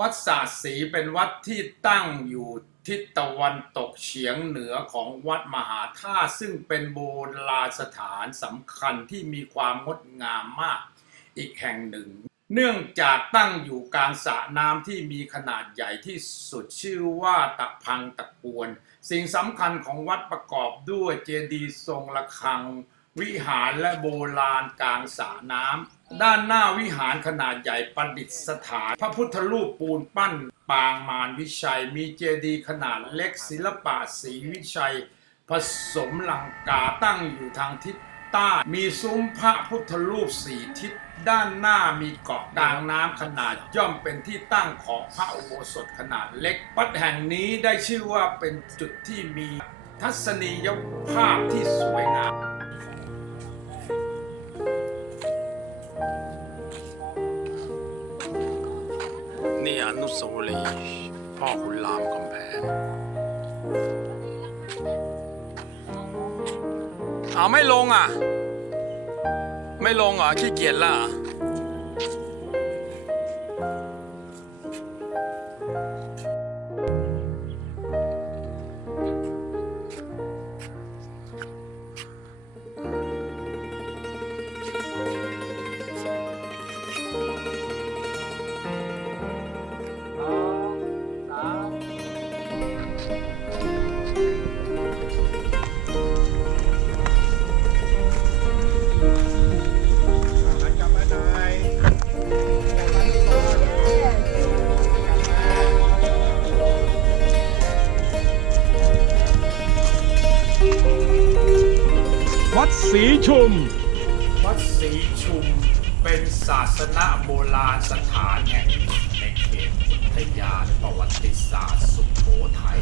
วัดสาศรีเป็นวัดที่ตั้งอยู่ทิศตะวันตกเฉียงเหนือของวัดมหาธาตุซึ่งเป็นโบราณสถานสำคัญที่มีความงดงามมากอีกแห่งหนึ่ง เนื่องจากตั้งอยู่กลางสระน้ำที่มีขนาดใหญ่ที่สุดชื่อว่าตะพังตะกวน สิ่งสำคัญของวัดประกอบด้วยเจดีย์ทรงระฆัง วิหารและโบราณกลางสระน้ำ ด้านหน้าวิหารขนาดใหญ่ประดิษฐาน พระพุทธรูปปูนปั้นปางมารวิชัย มีเจดีย์ขนาดเล็กศิลปะศรีวิชัย ผสมลังกาตั้งอยู่ทางทิศใต้มีซุ้มพระพุทธรูปสี่ทิศด้านหน้ามีเกาะกลางน้ำขนาดย่อมเป็นที่ตั้งของพระอุโบสถขนาดเล็กวัดแห่งนี้ได้ชื่อว่าเป็นจุดที่มีทัศนียภาพที่สวยงาม นี่อนุสาวรีย์พ่อขุนรามคำแพงเอาไม่ลงอะ ไม่ลงเหรอขี้เกียจละ เหรอวัดศรีชุม วัดศรีชุมเป็นศาสนาโบราณสถานแห่งหนึ่งในเขตอุทยานประวัติศาสตร์สุโขทัย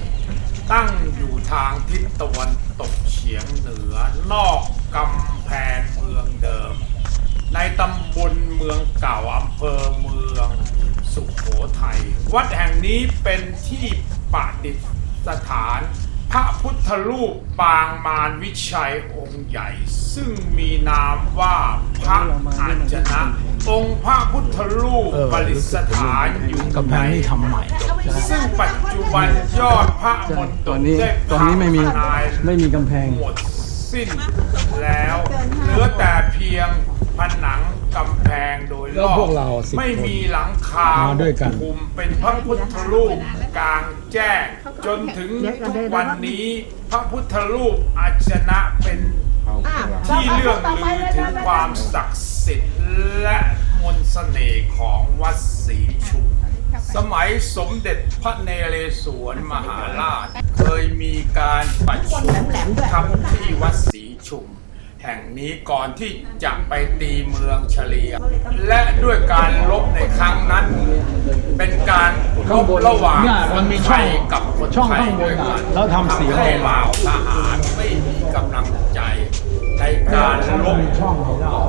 ตั้งอยู่ทางทิศตะวันตกเฉียงเหนือนอกกำแพงเมืองเดิม ในตำบลเมืองเก่าอำเภอเมืองสุขโขทัย วัดแห่งนี้เป็นที่ประดิษฐาน พระพุทธรูปปางมารวิชัยองค์ใหญ่ ซึ่งมีนามว่าพระอัญชนะ องค์พระพุทธรูปประดิษฐานอยู่กำแพงนี่ทำใหม่ ซึ่งปัจจุบันยอดพระมณฑตอลนนี้ได้ตอนนี้ไม่มีพังทลายไม่มีกำแพง หมดสิ้นแล้วเหลือแต่เพียงผนังกำแพงโดยรแล้อวบพวกเราสิบไม่มีหลังคามาด้วยกันปคุมเป็นพระพุทธรูปกลางแจ้ง จนถึงทุกวันนี้พระพุทธรูปอาชนะเป็นที่เรื่องลือถึงความศักดิ์สิทธิ์และมนต์เสน่ห์ของวัดศรีชุม สมัยสมเด็จพระเนเรศวรมหาราช เคยมีการประชุมทำที่วัดศรีชุม แห่งนี้ก่อนที่จะไปตีเมืองเฉลีย และด้วยการลบในครั้งนั้น เป็นการลบระหว่างเนี่ยคมันมีไทช่องยกับคนช่องไทยข้างบนด้วยกันแล้วทำเสียงให้บ่าวทหารไม่มีกำลังใจในการลบช่อง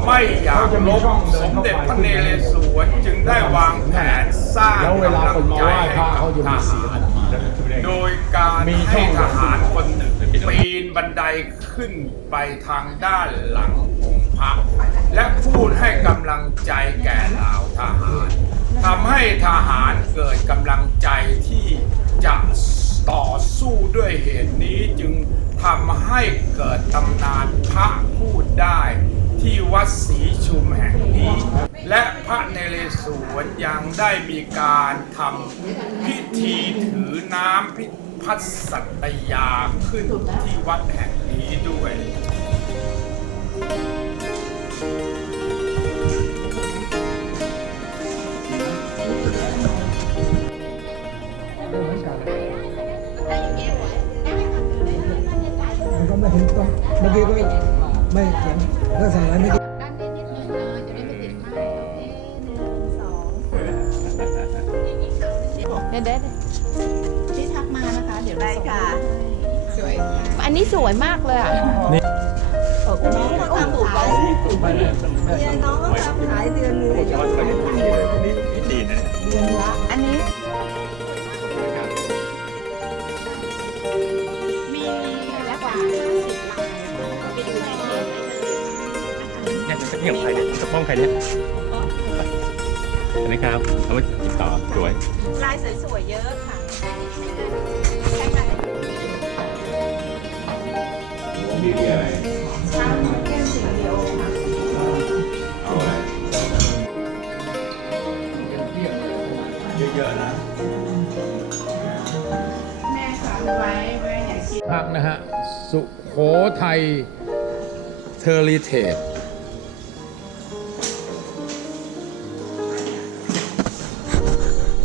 ไม่อยากลบสมเด็จพระเนเรศวรจึงได้วางแผนสร้างกำลังนมาใจไหว้ให้กับเขาจะทหารโดยการให้ทหารคนหนึ่ง บันไดขึ้นไปทางด้านหลังองค์พระและพูดให้กำลังใจแก่เหล่าทหารทำให้ทหารเกิดกำลังใจที่จะต่อสู้ด้วยเหตุนี้จึงทำให้เกิดตำนานพระพูดได้ที่วัดศรีชุมแห่งนี้ และพระเนเรศวรยังได้มีการทำพิธีถือน้ำพิ พัฒสัตยาขึ้นที่วัดแห่งนี้ด้วยมันก็ไม่เห็นต้องเมื่อกี้ก็ไม่เขียนลักษณะอะไรไม่อกี้ด้านนิดนิดหน่อยๆจะได้ไม่ติดมากโอเคหนึ่งสองเด็ดเด็ดที่ทัก มานะคะ เดี๋ยวได้ค่ะ สวยอันนี้สวยมากเลยอะนี่น้องเขาทำขายเรียนน้องเขาทำขายเดือนนึงเดือนละอันนี้มีแล้วกว่าห้าสิบลายไปดูในเพจได้เลยเนี่ยจะเกี่ยวใครเนี่ยจะป้องใครเนี่ย อันนี้ครับเอาไว้ติดต่อสวย ลายสวยๆเยอะค่ะมีอะไรชาเข้มสีเดียวค่ะ เอาอะไรเยอะๆนะ แม่ค่ะไว้แม่อยากกินพักนะฮะ สุโขทัยเทอริเทจ